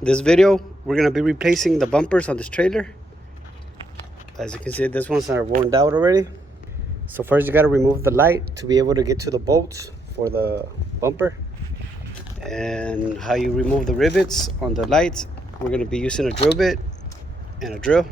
This video, we're gonna be replacing the bumpers on this trailer. As you can see, this ones are worn out already. So first you gotta remove the light to be able to get to the bolts for the bumper. And how you remove the rivets on the lights, we're gonna be using a drill bit and a drill.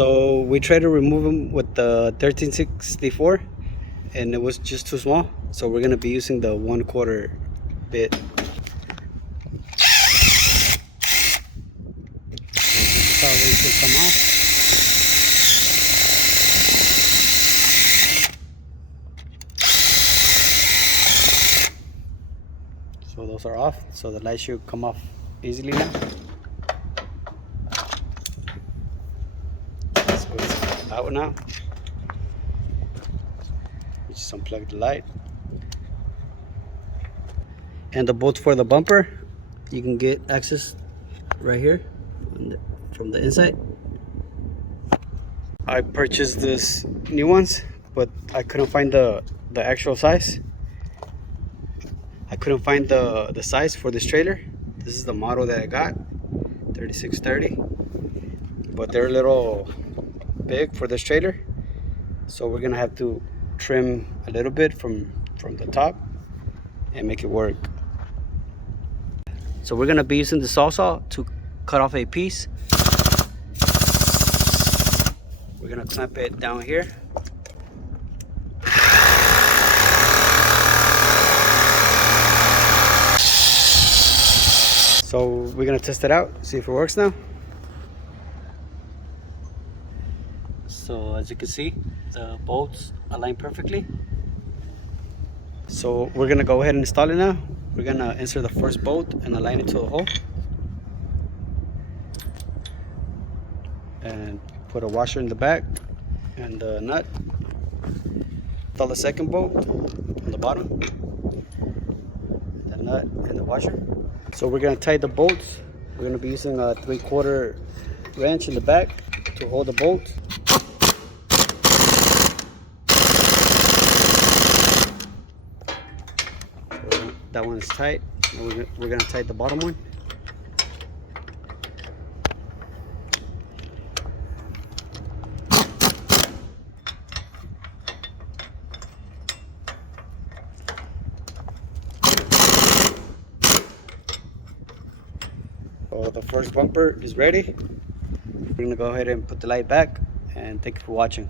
So we tried to remove them with the 1364 and it was just too small. So we're gonna be using the 1/4 bit. So this is how they should come off. So those are off, so the light should come off easily now. So it's out now. We just unplug the light. And the bolts for the bumper, you can get access right here from the inside. I purchased this new ones, but I couldn't find the actual size. I couldn't find the size for this trailer. This is the model that I got, 3630, but they're a little big for this trailer, so we're gonna have to trim a little bit from the top and make it work. So we're gonna be using the saw to cut off a piece. We're gonna clamp it down here. So we're gonna test it out, see if it works now. So as you can see, the bolts align perfectly. So we're gonna go ahead and install it now. We're gonna insert the first bolt and align it to the hole. And put a washer in the back and the nut. Install the second bolt on the bottom. The nut and the washer. So we're gonna tie the bolts. We're gonna be using a 3/4 wrench in the back to hold the bolt. That one is tight. We're gonna tie the bottom one. So the first bumper is ready. We're gonna go ahead and put the light back, and thank you for watching.